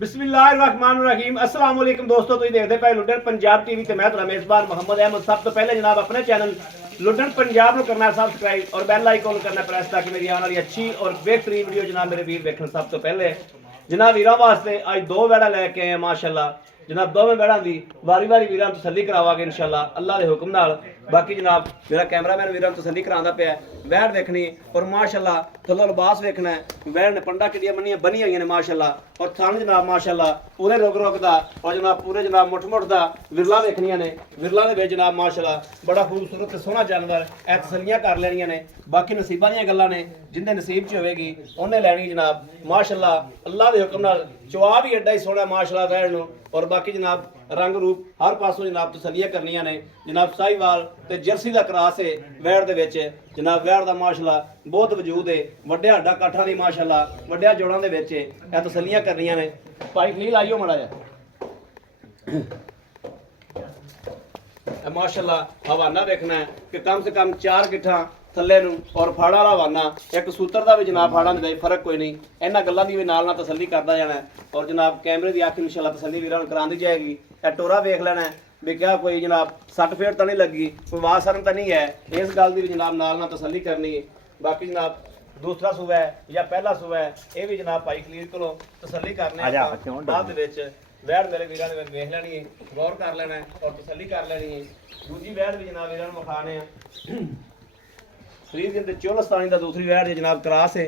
बिस्मिल्लाहिर्रहमानिर्रहीम अस्सलाम वालेकुम दोस्तों तुसीं देखदे पए लुड्डन पंजाब टीवी ते मैं तुहाडा मेज़बान मोहम्मद अहमद। सब तो पहले जनाब अपने चैनल लुड्डन पंजाब को करना सब्सक्राइब और बेल आइकन करना प्रेस ताकि मेरी आने वाली अच्छी और बेहतरीन वीडियो जनाब मेरे वीर देखने। सब तो पहले जनाब वीरों वास्ते आज दो वैड़ा लैके आए माशाअल्लाह। जनाब दोवें वैड़ा दी वारी वारी वीरां तसल्ली करावांगे इंशाअल्लाह अल्लाह दे हुक्म नाल। बाकी जनाब मेरा कैमरामैन वीरां तसल्ली करांदा पिया वैड़ देखनी और माशाअल्लाह थल्लों लिबास वेखना है। वैड़ ने पंडा किड्डियां बनी हुई ने माशाअल्लाह और थन जनाब माशाअल्लाह पूरे रुग रुग दा और जनाब पूरे जनाब मुठ मुठ दा विरला देखनियां ने। विरला दे विच जनाब माशाअल्लाह बड़ा खूबसूरत ते सोहना जानवर ऐ तसल्लियां कर लैणियां ने। बाकी नसीबां दीयां गल्लां ने जिंदे नसीब च होवेगी उन्हें लैनी जनाब माशाअल्लाह अल्लाह दे हुक्म नाल। चवा भी एड्डा ही सोहना माशाअल्लाह वैड़ नूं और बाकी जनाब रंग रूप हर पासों जनाब तसल्लियां करनियां ने। जनाब साहिवाल ते जर्सी दा क्रॉस है वैड़ दे विच जनाब। वैड़ दा माशाअल्लाह बहुत वजूद है वड्डे हड्डा काठा दी माशाअल्लाह वड्डिया जोड़ां दे विच ऐ तसल्लियां करनियां ने। भाई खलील आइयो माड़ा जा माशाअल्लाह हवाना देखना है कि कम से कम 4 गिट्ठा थल्ले नूं और फाड़ा वाला हवाना एक सूत्र दा भी जनाब फाड़ा नहीं फर्क कोई नहीं। इन्हां गल्लां दी भी नाल नाल तसल्ली करदा जाना है और जनाब कैमरे दी आख इंशाअल्लाह तसल्ली वीरां नूं करांदी जाएगी। ए टोरा वेख लेना है भी क्या कोई जनाब सट फेट तो नहीं लगी कोई वाह सरम तो नहीं है। इस गल की भी जनाब नाल नाल तसल्ली करनी है। बाकी जनाब दूसरा सूबा है या पहला सूबा है ये भी जनाब भाई खलील को तसल्ली करने बाद वैड़ मेरे वीरां ने वेख लैनी है गौर कर लेना है और तसल्ली कर लेनी है। दूजी वैड़ भी जनाब वीरां नूं विखाने फरीद ते चोलस्तानी दा दूसरी वैड़ है जनाब क्रॉस है।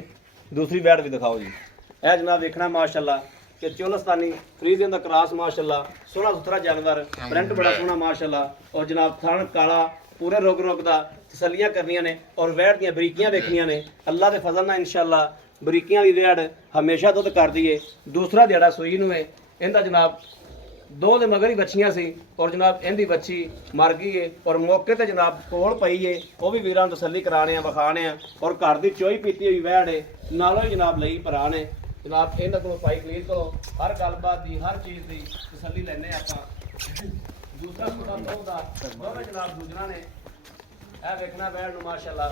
दूसरी वैड़ भी दिखाओ जी ए जनाब देखना माशाअल्लाह कि चोलस्तानी फरीद दा क्रॉस माशाअल्लाह सोहना सुथरा जानवर प्रिंट बड़ा सोहना माशाअल्लाह और जनाब थन काला पूरे रुग रुग दा तसल्लियां करनियां ने और वैड़ दियां बरीकियां देखनियां ने। अल्लाह दे फजल नाल इंशाअल्लाह बरीकियां वाली वैड़ हमेशा दुध करदी है। दूसरा दिहाड़ा सूई नूं है इहदा जनाब दो दे मगर ही बच्चियां सी और जनाब इहदी बच्ची मर गई है और मौके ते जनाब कोल पई है वो भी वीरां तसल्ली कराने विखाने और घर दी चोई पीती हुई वैड़ है नालों ही जनाब लई भरा ने। जनाब इन्हां कोलों भाई खलील को हर गलबात की हर चीज़ की तसल्ली लैने आपां। दूसरा सूबा दोवें जनाब दूजरा ने ए देखना वैड़ नूं माशाअल्लाह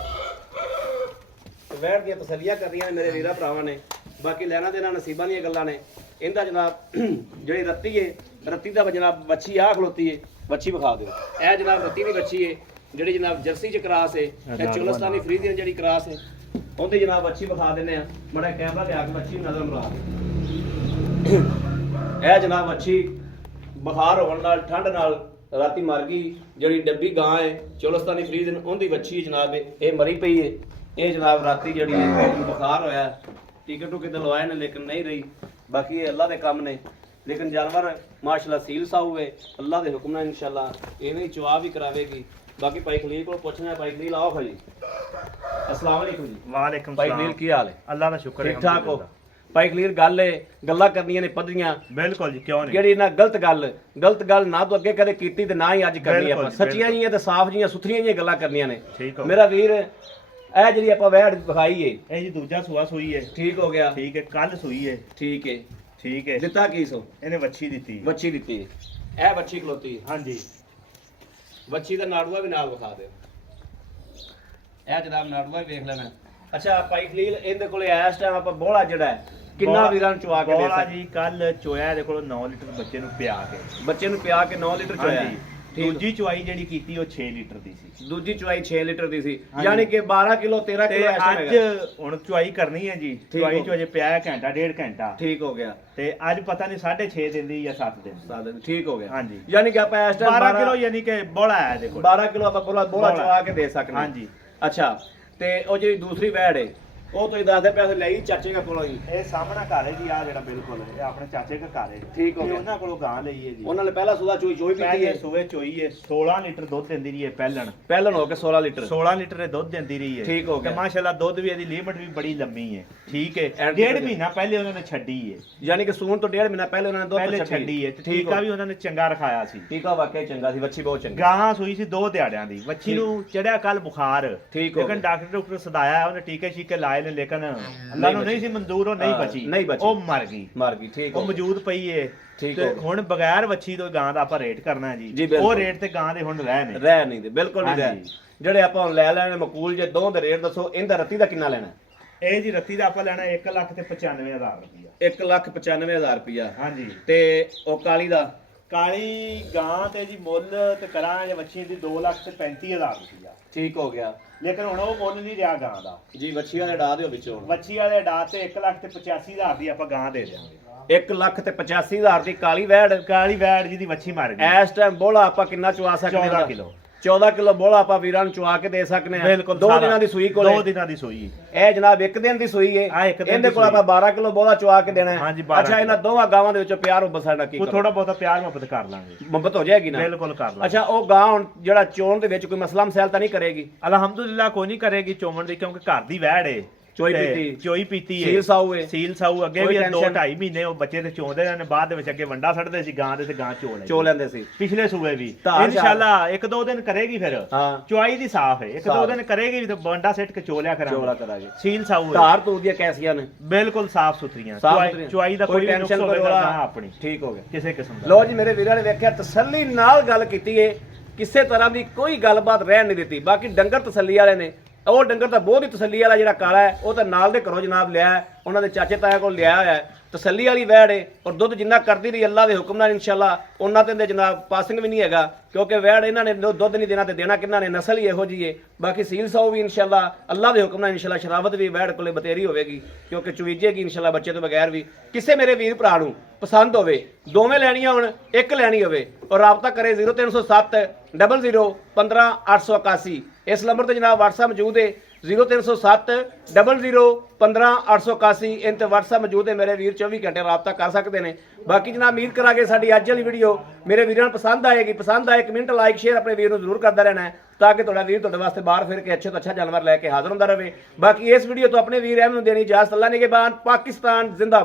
वैड़ दी तसल्लियां करनियां ने मेरे वीरा भरावां ने। बाकी लैना देना नसीबां दी गल्लां ने। इनका जनाब जिहड़ी रत्ती है रत्ती दा जनाब बच्ची आ खलोती है बच्ची विखा दो ए जनाब रत्ती दी बच्ची है जिहड़ी जनाब जर्सी च क्रॉस है ए चोलस्तानी फरीद दी जिहड़ी क्रॉस है उहदी जनाब बच्ची विखा देने बड़ा कैमरा ते आके बच्ची नजर मरा ए जनाब बच्ची बुखार होने नाल ठंड नाल राती मर गई जिहड़ी डब्बी गां है चोलस्तानी फरीद उहदी बच्ची जनाब ये मरी पई है। ये जनाब राती जिहड़ी बुखार होया टीके टूके तो लवाए ने लेकिन नहीं रही। बाकी ये अल्लाह के काम ने लेकिन जानवर माशाअल्लाह सील साहू है अल्लाह के हुक्म नाल इंशाअल्लाह इवें चवा भी करावेगी। बाकी भाई खलील को पूछना है भाई खलील आओ भाई अस्सलाम वालेकुम जी। वालेकुम भाई खलील की हाल है? अल्लाह दा शुक्र है ठीक ठाक हो? भाई खलील गल है गल्लां करनियां ने पद्धरियां बिल्कुल जी क्यों नहीं ਜਿਹੜੀ ਨਾ ਗਲਤ ਗੱਲ ਨਾ ਤੋਂ ਅੱਗੇ ਕਦੇ ਕੀਤੀ ਤੇ ਨਾ ਹੀ ਅੱਜ ਕਰਨੀ ਆਪਾਂ ਸੱਚੀਆਂ ਜੀਆਂ ਤੇ ਸਾਫ਼ ਜੀਆਂ ਸੁਥਰੀਆਂ ਜੀਆਂ ਗੱਲਾਂ ਕਰਨੀਆਂ ਨੇ। ਮੇਰਾ ਵੀਰ ਇਹ ਜਿਹੜੀ ਆਪਾਂ ਵੈੜ ਵਿਖਾਈ ਏ ਇਹ ਜੀ ਦੂਜਾ ਸੂਆ ਸੂਈ ਹੈ। ਠੀਕ ਹੋ ਗਿਆ ਠੀਕ ਹੈ ਕੱਲ ਸੂਈ ਹੈ। ਠੀਕ ਹੈ ਠੀਕ ਹੈ ਦਿੱਤਾ ਕੀ ਸੋ ਇਹਨੇ ਵੱਛੀ ਦਿੱਤੀ ਹੈ ਇਹ ਬੱਚੀ ਖਲੋਤੀ ਹੈ ਹਾਂਜੀ ਬੱਚੀ ਦਾ ਨਾੜੂਆ ਵੀ ਨਾਲ ਵਿਖਾ ਦਿਓ। ਇਹ ਜਨਾਬ ਨਾੜੂਆ ਵੀ ਵੇਖ ਲੈਣਾ। ਅੱਛਾ ਭਾਈ ਖਲੀਲ ਇਹਦੇ ਕੋਲੇ ਇਸ ਟਾਈਮ ਆਪਾਂ ਬੋਲਾ ਜਿਹੜਾ ਹੈ ਕਿੰਨਾ ਵੀਰਾਂ ਨੂੰ ਚਵਾ ਕੇ ਦੇ ਬੋਲਾ ਜੀ ਕੱਲ ਚੋਇਆ ਇਹਦੇ ਕੋਲ 9 ਲੀਟਰ ਬੱਚੇ ਨੂੰ ਪਿਆ ਕੇ 9 ਲੀਟਰ ਚੋਇਆ। ਦੂਜੀ ਚੁਆਈ ਜਿਹੜੀ ਕੀਤੀ ਉਹ 6 ਲੀਟਰ ਦੀ ਸੀ। ਦੂਜੀ ਚੁਆਈ 6 ਲੀਟਰ ਦੀ ਸੀ ਯਾਨੀ ਕਿ 12 ਕਿਲੋ 13 ਕਿਲੋ ਅੱਜ ਹੁਣ ਚੁਆਈ ਕਰਨੀ ਹੈ ਜੀ। ਚੁਆਈ ਚ ਅਜੇ ਪਿਆ ਘੰਟਾ ਡੇਢ ਘੰਟਾ ਠੀਕ ਹੋ ਗਿਆ ਤੇ ਅੱਜ ਪਤਾ ਨਹੀਂ 6.5 ਦਿਨ ਦੀ ਜਾਂ 7 ਦਿਨ ਠੀਕ ਹੋ ਗਿਆ। ਹਾਂਜੀ ਯਾਨੀ ਕਿ ਆਪਾਂ ਇਸ ਟਾਈਮ 12 ਕਿਲੋ ਯਾਨੀ ਕਿ ਬੋਲਾ ਹੈ ਦੇਖੋ 12 ਕਿਲੋ ਆਪਾਂ ਬੋਲਾ ਚਵਾ ਕੇ ਦੇ ਸਕਦੇ ਹਾਂਜੀ। ਅੱਛਾ ਤੇ ਉਹ ਜਿਹੜੀ ਦੂਸਰੀ ਵੈੜ ਹੈ ਉਹ ਤੁਸੀਂ ਦੱਸਦੇ ਪੈਸੇ ਲਈ ਚਾਚੇ ਦਾ ਕੋਲੋਂ ਜੀ ਇਹ ਸਾਹਮਣਾ ਘਰ ਹੈ ਜੀ ਆ ਜਿਹੜਾ ਬਿਲਕੁਲ ਇਹ ਆਪਣੇ ਚਾਚੇ ਦਾ ਘਰ ਹੈ। ਠੀਕ ਹੋ ਗਿਆ ਉਹਨਾਂ ਕੋਲੋਂ ਗਾਂ ਲਈ ਹੈ ਜੀ। ਉਹਨਾਂ ਨੇ ਪਹਿਲਾ ਸੂਆ ਚੋਈ ਪੀਤੀ ਪਹਿਲੇ ਹੈ ਸੂਏ ਚੋਈ ਹੈ 16 ਲੀਟਰ ਦੁੱਧ ਦਿੰਦੀ ਰਹੀ ਹੈ ਪਹਿਲਣ ਹੋ ਕੇ 16 ਲੀਟਰ 16 ਲੀਟਰ ਦੇ ਦੁੱਧ ਦਿੰਦੀ ਰਹੀ ਹੈ। ਠੀਕ ਹੋ ਗਿਆ ਤੇ ਮਾਸ਼ਾਅੱਲਾ ਦੁੱਧ ਵੀ ਇਹਦੀ ਲਿਮਟ ਵੀ ਬੜੀ ਲੰਮੀ ਹੈ। ਠੀਕ ਹੈ And ਡੇਢ ਮਹੀਨਾ ਪਹਿਲੇ ਉਹਨਾਂ ਨੇ ਛੱਡੀ ਹੈ ਯਾਨੀ ਕਿ ਸੂਣ ਤੋਂ 1.5 ਮਹੀਨਾ ਪਹਿਲੇ ਉਹਨਾਂ ਨੇ ਦੁੱਧ ਛੱਡੀ ਹੈ ਤੇ ਟੀਕਾ ਵੀ ਉਹਨਾਂ ਨੇ ਚੰਗਾ ਰਖਾਇਆ ਸੀ। ਟੀਕਾ ਵਾਕਿਆ ਚੰਗਾ ਸੀ ਵੱਛੀ ਬਹੁਤ ਚੰਗੀ ਗਾਂ ਸੂਈ ਸੀ 2 ਦਿਹਾੜਿਆਂ ਦੀ ਵੱਛੀ ਨੂੰ ਚੜਿਆ ਕੱਲ ਬੁਖਾਰ ਲੇਕਿਨ ਡਾਕਟਰ ਸਦਾਇਆ ਉਹਨੇ ਟੀਕੇ ਸ਼ੀਕੇ ਲਾਏ ਨੇ ਲੇਕਿਨ ਅੱਲਾ ਨੂੰ ਨਹੀਂ ਸੀ ਮਨਜ਼ੂਰ ਉਹ ਨਹੀਂ ਬਚੀ ਉਹ ਮਰ ਗਈ ਠੀਕ ਉਹ ਮੌਜੂਦ ਪਈ ਏ। ਠੀਕ ਤੇ ਹੁਣ ਬਗੈਰ ਵੱਛੀ ਤੋਂ ਗਾਂ ਦਾ ਆਪਾਂ ਰੇਟ ਕਰਨਾ ਜੀ ਉਹ ਰੇਟ ਤੇ ਗਾਂ ਦੇ ਹੁਣ ਰਹਿ ਨਹੀਂ ਦੇ ਬਿਲਕੁਲ ਨਹੀਂ ਰਹਿ ਜਿਹੜੇ ਆਪਾਂ ਲੈ ਲੈਣੇ ਮਕੂਲ ਜੇ ਦੋ ਦੇ ਰੇਟ ਦੱਸੋ ਇਹਦਾ ਰੱਤੀ ਦਾ ਕਿੰਨਾ ਲੈਣਾ? ਇਹ ਜੀ ਰੱਤੀ ਦਾ ਆਪਾਂ ਲੈਣਾ 1,95,000 ਰੁਪਇਆ। 1,95,000 ਰੁਪਇਆ। ਹਾਂਜੀ। ਤੇ ਉਹ ਕਾਲੀ ਦਾ? ਕਾਲੀ ਗਾਂ ਤੇ ਜੀ ਮੁੱਲ ਤੇ ਕਰਾਂਗੇ ਵੱਛੀ ਦੀ 2,35,000 ਰੁਪਇਆ। ਠੀਕ ਹੋ ਗਿਆ। ਲੇਕਿਨ ਹੁਣ ਉਹ ਮੁੱਲ ਨਹੀਂ ਰਿਹਾ ਗਾਂ ਦਾ ਜੀ। ਵੱਛੀ ਵਾਲੇ ਡਾ ਦਿਓ ਵਿੱਚੋਂ। ਵੱਛੀ ਵਾਲੇ ਡਾ ਤੇ 1,85,000 ਦੀ ਆਪਾਂ ਗਾਂ ਦੇ ਦਿਆਂਗੇ। 1,85,000 ਦੀ ਕਾਲੀ ਵੈੜ। ਕਾਲੀ ਵੈੜ ਜੀ ਦੀ ਵੱਛੀ ਮਰ ਗਈ। ਇਸ ਟਾਈਮ ਬੋਲਾ ਆਪਾਂ ਕਿੰਨਾ ਚਵਾ ਸਕਦੇ ਹਾਂ? 14 ਕਿਲੋ। 14 ਕਿਲੋ ਬੋਲਾ ਆਪਾਂ ਵੀਰਾਂ ਨੂੰ ਚਵਾ ਕੇ ਦੇ ਸਕਦੇ ਹਾਂ। ਬਿਲਕੁਲ। 2 ਦਿਨਾਂ ਦੀ ਸੂਈ ਕੋਲੇ। 2 ਦਿਨਾਂ ਦੀ ਸੂਈ। ਇਹ ਜਨਾਬ 1 ਦਿਨ ਦੀ ਸੂਈ ਹੈ। ਇਹਦੇ ਕੋਲ ਆਪਾਂ 12 ਕਿਲੋ ਬੋਲਾ ਚਵਾ ਕੇ ਦੇਣਾ ਹੈ। ਹਾਂਜੀ, 12 ਅੱਛਾ, ਇਹਨਾਂ ਦੋਵਾਂ ਗਾਵਾਂ ਦੇ ਵਿੱਚੋਂ ਪਿਆਰ ਉਹ ਸਾਡਾ ਕੀ ਉਹ ਥੋੜਾ ਬਹੁਤਾ ਪਿਆਰ ਮੁਹੱਬਤ ਕਰ ਲਾਂਗੇ। ਮੁਹੱਬਤ ਹੋ ਜਾਏਗੀ ਨਾ? ਬਿਲਕੁਲ ਕਰ ਲਾਂਗੇ। ਅੱਛਾ, ਉਹ ਗਾਂ ਹੁਣ ਜਿਹੜਾ ਚੋਣ ਦੇ ਵਿੱਚ ਕੋਈ ਮਸਲਾ ਮਸੈਲ ਤਾਂ ਨਹੀਂ ਕਰੇਗੀ? ਅਲਹਮਦੁਲਿਲਾ ਕੋਈ ਨਹੀਂ ਕਰੇਗੀ ਚੋਮਣ ਦੀ, ਕਿਉਂਕਿ ਘਰ ਦੀ ਵੈੜ ਏ। ਚੋਈ ਪੀਤੀ ਏ। ਸੀਲ ਸਾਊ ਏ। ਸੀਲ ਸਾਊ। ਅੱਗੇ ਵੀ 2-2.5 ਮਹੀਨੇ ਉਹ ਬੱਚੇ ਤੇ ਚੋਂਦੇ ਨੇ, ਬਾਅਦ ਦੇ ਵਿੱਚ ਅੱਗੇ ਵੰਡਾ ਛੱਡਦੇ ਸੀ ਗਾਂ ਦੇ ਤੇ ਗਾਂ ਚੋ ਲੈਂਦੇ ਸੀ ਪਿਛਲੇ ਸੂਏ ਵੀ। ਇਨਸ਼ਾਅੱਲਾ 1-2 ਦਿਨ ਕਰੇਗੀ। ਫਿਰ ਚੁਆਈ ਦੀ ਸਾਫ਼ ਹੈ। 1-2 ਦਿਨ ਕਰੇਗੀ ਤੇ ਵੰਡਾ ਸਿੱਟ ਕੇ ਚੋਲਿਆ ਕਰਾਂਗੇ। ਸੀਲ ਸਾਊ ਹੈ। ਧਾਰ ਤੂੰ ਦੀਆਂ ਕੈਸੀਆਂ ਨੇ? ਬਿਲਕੁਲ ਸਾਫ਼ ਸੁਥਰੀਆਂ। ਚੁਆਈ ਦਾ ਕੋਈ ਟੈਨਸ਼ਨ ਹੋਵੇ ਆਪਣੀ ਠੀਕ ਹੋ ਗਿਆ ਕਿਸੇ ਕਿਸਮ ਦਾ। ਲੋ ਜੀ, ਮੇਰੇ ਵੀਰਾਂ ਨੇ ਵੇਖਿਆ ਤਸੱਲੀ ਨਾਲ ਗੱਲ ਕੀਤੀ ਏ, ਕਿਸੇ ਤਰ੍ਹਾਂ ਦੀ ਕੋਈ ਗੱਲਬਾਤ ਰਹਿਣ ਨਹੀਂ ਦਿੱਤੀ। ਬਾਕੀ ਡੰਗਰ ਤਸੱਲੀ ਵਾਲੇ ਨੇ। ਉਹ ਡੰਗਰ ਤਾਂ ਬਹੁਤ ਹੀ ਤਸੱਲੀ ਵਾਲਾ ਜਿਹੜਾ ਕਾਲਾ ਹੈ, ਉਹ ਤਾਂ ਨਾਲ ਦੇ ਘਰੋਂ ਜਨਾਬ ਲਿਆ, ਉਹਨਾਂ ਦੇ ਚਾਚੇ ਤਾਇਆ ਕੋਲ ਲਿਆ ਹੋਇਆ ਹੈ। ਤਸੱਲੀ ਵਾਲੀ ਵੈੜ ਏ ਔਰ ਦੁੱਧ ਜਿੰਨਾ ਕਰਦੀ ਰਹੀ ਅੱਲਾ ਦੇ ਹੁਕਮ ਨਾਲ ਇਨਸ਼ਾਅੱਲਾ ਉਹਨਾਂ ਤੇ ਜਨਾਬ ਪਾਸਿੰਗ ਵੀ ਨਹੀਂ ਹੈਗਾ, ਕਿਉਂਕਿ ਵੈੜ ਇਹਨਾਂ ਨੇ ਦੁੱਧ ਨਹੀਂ ਦੇਣਾ ਤੇ ਦੇਣਾ ਕਿੰਨਾ ਨੇ, ਨਸਲ ਹੀ ਇਹੋ ਜੀ ਏ। ਬਾਕੀ ਸੀਲ ਸਾਊ ਵੀ ਇਨਸ਼ਾਅੱਲਾ ਅੱਲਾ ਦੇ ਹੁਕਮ ਨਾਲ ਇਨਸ਼ਾਅੱਲਾ ਸ਼ਰਾਵਤ ਵੀ ਵੈੜ ਕੋਲੇ ਬਤੇਰੀ ਹੋਵੇਗੀ, ਕਿਉਂਕਿ ਚੁਈਜੇਗੀ ਇਨਸ਼ਾਅੱਲਾ ਬੱਚੇ ਤੋਂ ਬਗੈਰ ਵੀ। ਕਿਸੇ ਮੇਰੇ ਵੀਰ ਭਰਾ ਨੂੰ ਪਸੰਦ ਹੋਵੇ, ਦੋਵੇਂ ਲੈਣੀਆਂ ਹੋਣ, ਇੱਕ ਲੈਣੀ ਹੋਵੇ, ਔਰ ਰਾਬਤਾ ਕਰੇ 0307 00 15 881। ਇਸ ਨੰਬਰ ਤੇ ਜਨਾਬ WhatsApp ਮੌਜੂਦ ਹੈ 0307 00 15 881। ਇਨ ਤੇ WhatsApp ਮੌਜੂਦ ਹੈ, ਮੇਰੇ ਵੀਰ 24 ਘੰਟੇ ਰਾਬਤਾ ਕਰ ਸਕਦੇ ਨੇ। ਬਾਕੀ ਜਨਾਬ ਉਮੀਦ ਕਰਾਂਗੇ ਸਾਡੀ ਅੱਜ ਵਾਲੀ ਵੀਡੀਓ ਮੇਰੇ ਵੀਰਾਂ ਨੂੰ ਪਸੰਦ ਆਏਗੀ। ਪਸੰਦ ਆਏ ਕਮੈਂਟ ਲਾਈਕ ਸ਼ੇਅਰ ਆਪਣੇ ਵੀਰ ਨੂੰ ਜ਼ਰੂਰ ਕਰਦਾ ਰਹਿਣਾ ਹੈ, ਤਾਂ ਕਿ ਤੁਹਾਡਾ ਵੀਰ ਤੁਹਾਡੇ ਵਾਸਤੇ ਬਾਹਰ ਫਿਰ ਕੇ ਅੱਛੇ ਤੋਂ ਅੱਛਾ ਜਾਨਵਰ ਲੈ ਕੇ ਹਾਜ਼ਰ ਹੁੰਦਾ ਰਹੇ। ਬਾਕੀ ਇਸ ਵੀਡੀਓ ਤੋਂ ਆਪਣੇ ਵੀਰ ਅਹਿਮਦ ਨੂੰ ਦੇਣੀ ਇਜਾਜ਼ਤ। ਅੱਲਾ ਨਿਗਹਿਬਾਨ। ਪਾਕਿਸਤਾਨ ਜ਼ਿੰਦਾਬਾਦ।